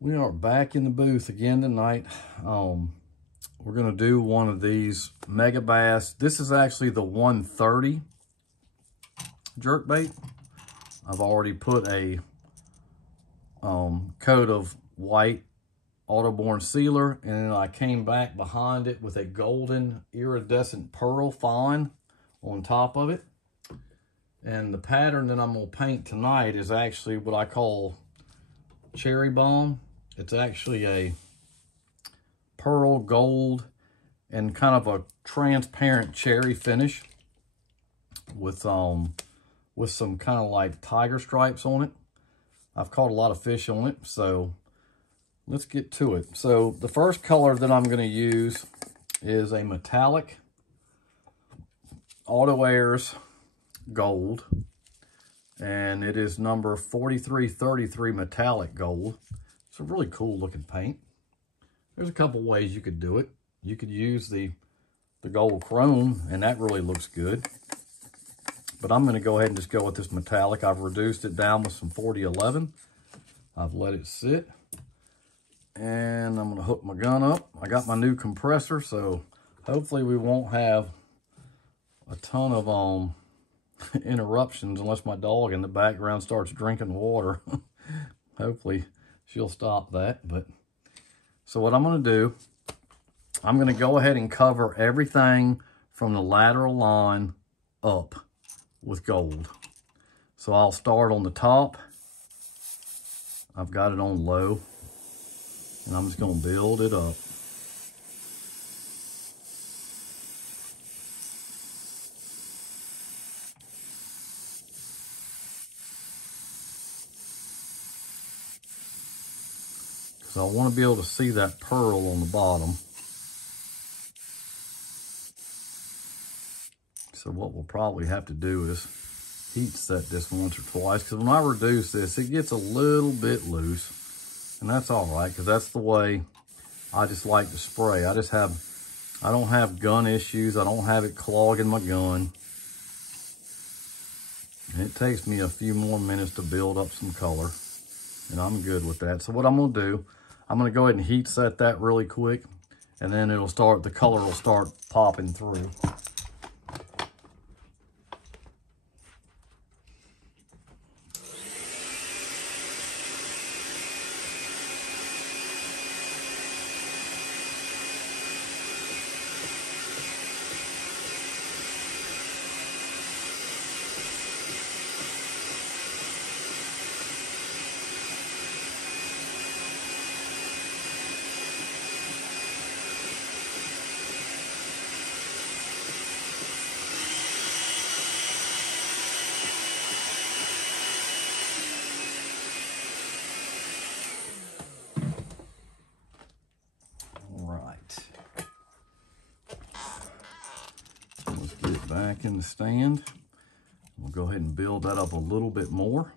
We are back in the booth again tonight. We're gonna do one of these Mega Bass. This is actually the 130 jerkbait. I've already put a coat of white autoborne sealer, and then I came back behind it with a golden iridescent pearl fawn on top of it. And the pattern that I'm gonna paint tonight is actually what I call cherry bomb. It's actually a pearl gold and kind of a transparent cherry finish with some kind of like tiger stripes on it. I've caught a lot of fish on it, so let's get to it. So the first color that I'm going to use is a metallic Auto Airs gold, and it is number 4333 metallic gold. It's a really cool looking paint. There's a couple ways you could do it. You could use the gold chrome, and that really looks good. But I'm going to go ahead and just go with this metallic. I've reduced it down with some 4011. I've let it sit. And I'm going to hook my gun up. I got my new compressor, so hopefully we won't have a ton of interruptions unless my dog in the background starts drinking water. Hopefully she'll stop that. But so what I'm going to do, I'm going to go ahead and cover everything from the lateral line up with gold. So I'll start on the top. I've got it on low, and I'm just going to build it up. So I want to be able to see that pearl on the bottom. So what we'll probably have to do is heat set this once or twice, because when I reduce this, it gets a little bit loose. And that's all right, because that's the way I just like to spray. I don't have gun issues. I don't have it clogging my gun. And it takes me a few more minutes to build up some color, and I'm good with that. So what I'm going to do, I'm going to go ahead and heat set that really quick, and then the color will start popping through. Back in the stand. We'll go ahead and build that up a little bit more.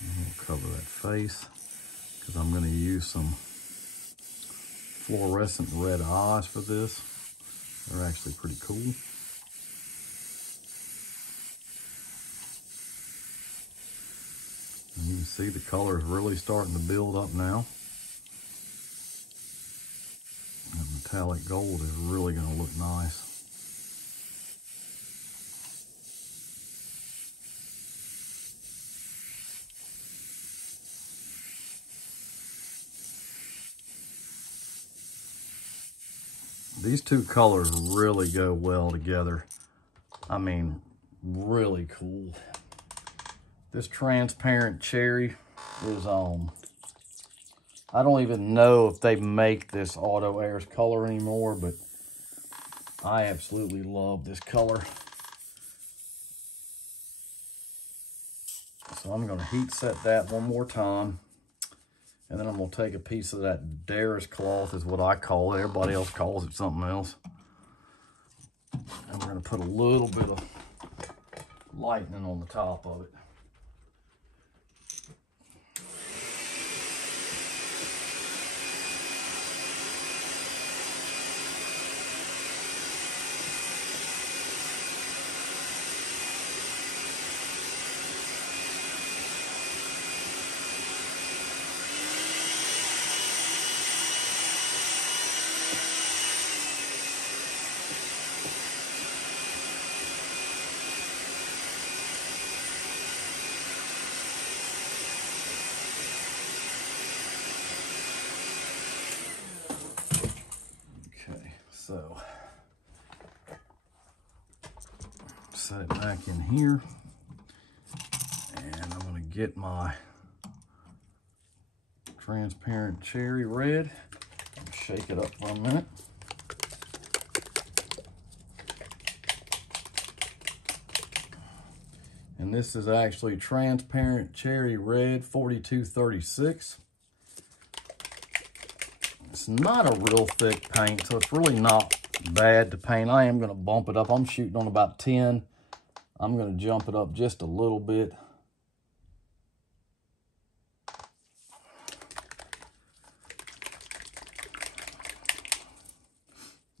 And we'll cover that face, because I'm going to use some fluorescent red eyes for this. They're actually pretty cool. And you can see the color is really starting to build up now. That metallic gold is really going to look nice. These two colors really go well together. I mean, really cool. This transparent cherry is I don't even know if they make this Auto Airs color anymore, but I absolutely love this color. So I'm going to heat set that one more time. And then I'm gonna take a piece of that Dares cloth is what I call it. Everybody else calls it something else. And we're gonna put a little bit of lightning on the top of it. So, set it back in here, and I'm going to get my transparent cherry red, shake it up for a minute. And this is actually transparent cherry red 4236. It's not a real thick paint, so it's really not bad to paint. I am going to bump it up. I'm shooting on about 10. I'm going to jump it up just a little bit.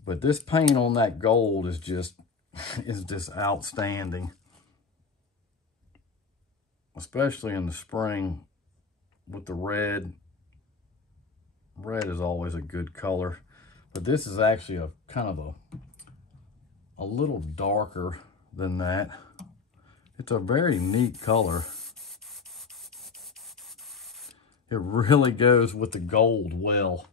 But this paint on that gold is just outstanding. Especially in the spring with the red. Red is always a good color, but this is actually a kind of a little darker than that. It's a very neat color. It really goes with the gold well.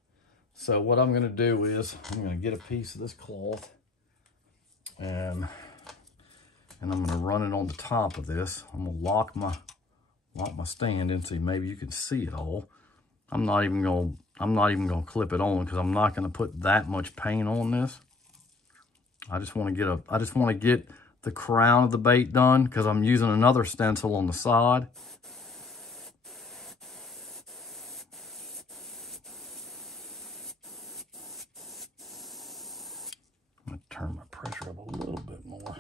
So what I'm going to do is I'm going to get a piece of this cloth and I'm going to run it on the top of this. I'm going to lock my stand in so maybe you can see it all. I'm not even going to clip it on because I'm not going to put that much paint on this. I just want to get the crown of the bait done because I'm using another stencil on the side. I'm going to turn my pressure up a little bit more.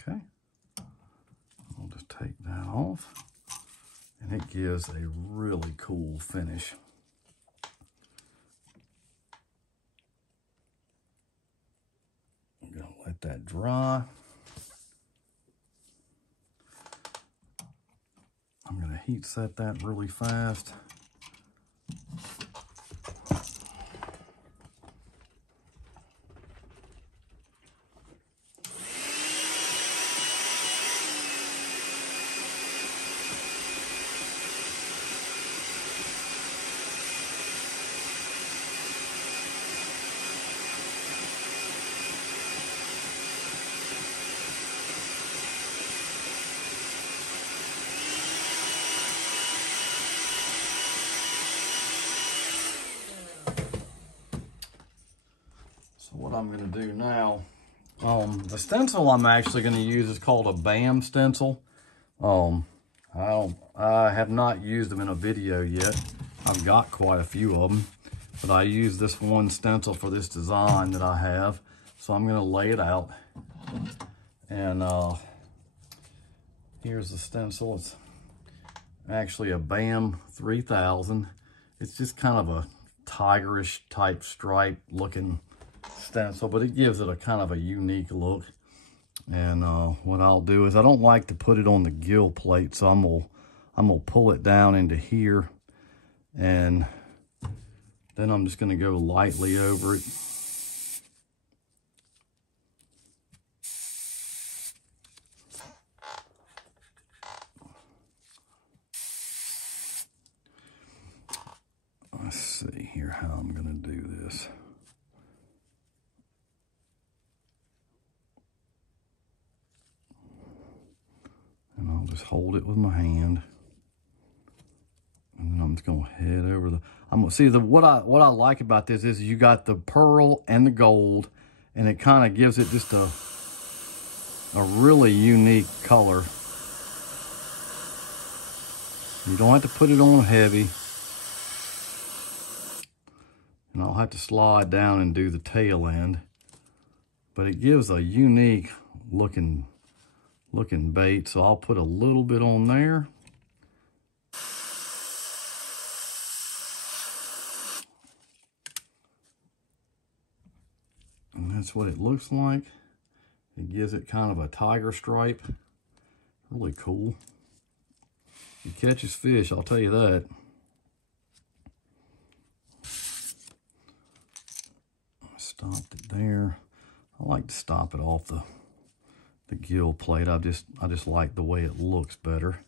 Okay, I'll just take that off, and it gives a really cool finish. I'm gonna let that dry. I'm gonna heat set that really fast. What I'm going to do now, the stencil I'm actually going to use is called a BAM stencil. I have not used them in a video yet. I've got quite a few of them, but I use this one stencil for this design that I have. So I'm going to lay it out, and here's the stencil. It's actually a BAM 3000. It's just kind of a tigerish type stripe looking stencil, but it gives it a kind of a unique look. And what I'll do is I don't like to put it on the gill plate, so I'm gonna pull it down into here, and then I'm just gonna go lightly over it. Let's see here how I'm gonna do this. Just hold it with my hand. And then I'm just gonna head over the, I'm gonna see what I like about this is you got the pearl and the gold, and it kind of gives it just a really unique color. You don't have to put it on heavy. And I'll have to slide down and do the tail end. But it gives a unique looking bait. So I'll put a little bit on there. And that's what it looks like. It gives it kind of a tiger stripe. Really cool. It catches fish, I'll tell you that. Stopped it there. I like to stop it off the gill plate. I just like the way it looks better.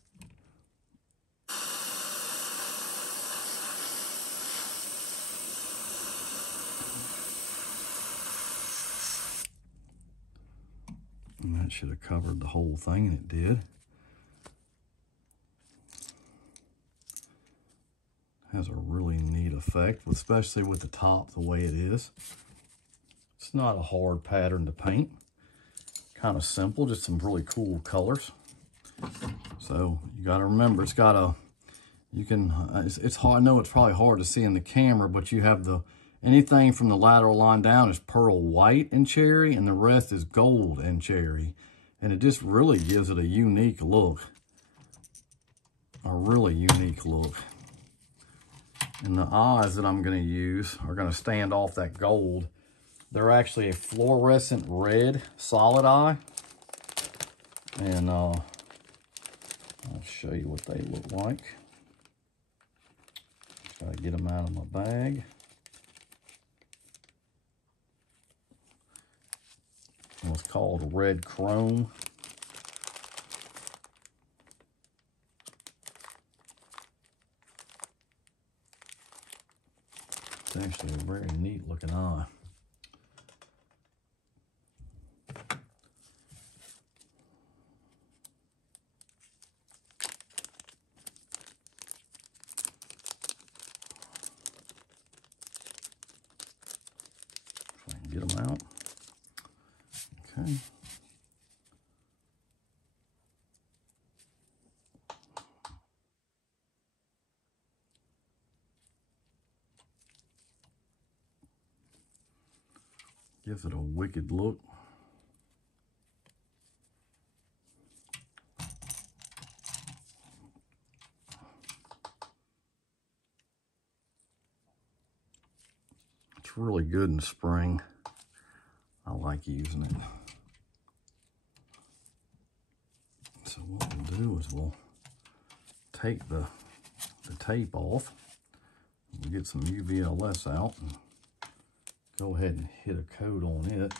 And that should have covered the whole thing, and it did. Has a really neat effect, especially with the top the way it is. It's not a hard pattern to paint. Kind of simple, just some really cool colors. So you got to remember, it's got a, you can, it's hard, I know it's probably hard to see in the camera, but you have the, anything from the lateral line down is pearl white and cherry, and the rest is gold and cherry. And it just really gives it a unique look. A really unique look. And the eyes that I'm going to use are going to stand off that gold. They're actually a fluorescent red solid eye. And I'll show you what they look like. Try to get them out of my bag. It's called red chrome. It's actually a very neat looking eye. If I can get them out. Okay. Gives it a wicked look. It's really good in spring. I like using it. So what we'll do is we'll take the tape off. We'll get some UVLS out and go ahead and hit a coat on it.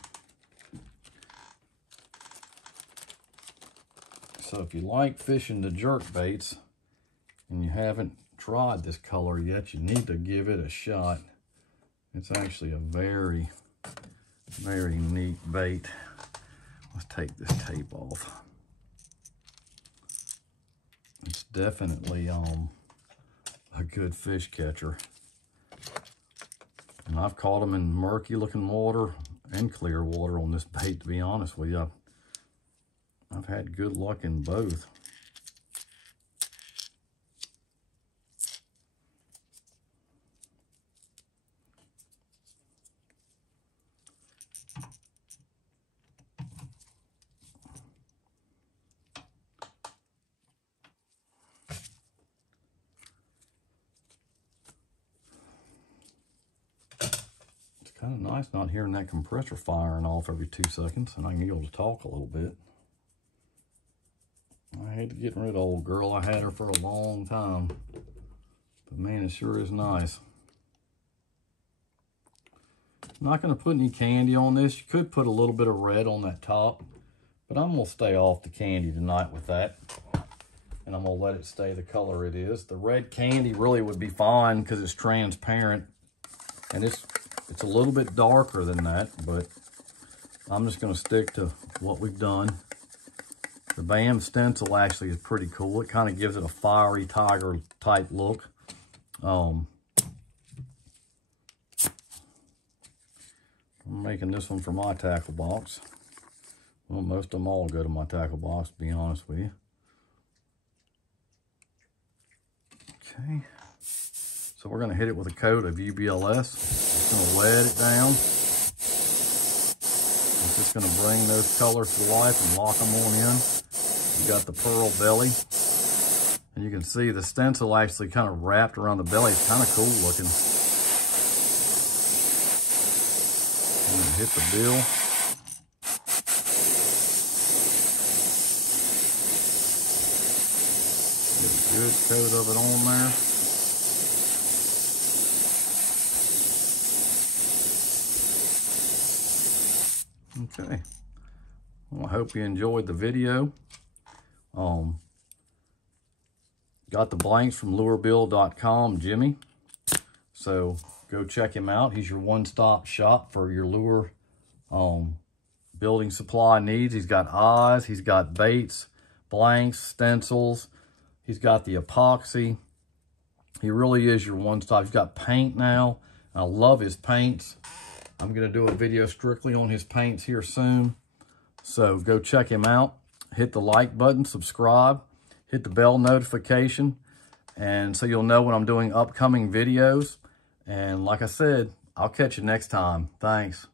So if you like fishing the jerk baits and you haven't tried this color yet, you need to give it a shot. It's actually a very, very neat bait. Let's take this tape off. It's definitely a good fish catcher. And I've caught them in murky looking water and clear water on this bait, to be honest with you. I've had good luck in both. Kind of nice not hearing that compressor firing off every 2 seconds, and I can be able to talk a little bit. I hate to get rid of old girl. I had her for a long time, but man, it sure is nice. I'm not going to put any candy on this. You could put a little bit of red on that top, but I'm going to stay off the candy tonight with that, and I'm going to let it stay the color it is. The red candy really would be fine because it's transparent, and it's a little bit darker than that, but I'm just going to stick to what we've done. The Bam stencil actually is pretty cool. It kind of gives it a fiery tiger type look. I'm making this one for my tackle box. Well, most of them all go to my tackle box, to be honest with you. Okay. So we're going to hit it with a coat of UBLS. Just going to wet it down. It's just going to bring those colors to life and lock them on in. You got the pearl belly. And you can see the stencil actually kind of wrapped around the belly. It's kind of cool looking. I'm going to hit the bill. Get a good coat of it on there. Okay. Well, I hope you enjoyed the video. Got the blanks from lurebill.com, Jimmy. So go check him out. He's your one-stop shop for your lure building supply needs. He's got eyes, he's got baits, blanks, stencils. He's got the epoxy. He really is your one-stop. He's got paint now. I love his paints. I'm going to do a video strictly on his paints here soon. So go check him out. Hit the like button, subscribe, hit the bell notification, and so you'll know when I'm doing upcoming videos. And like I said, I'll catch you next time. Thanks.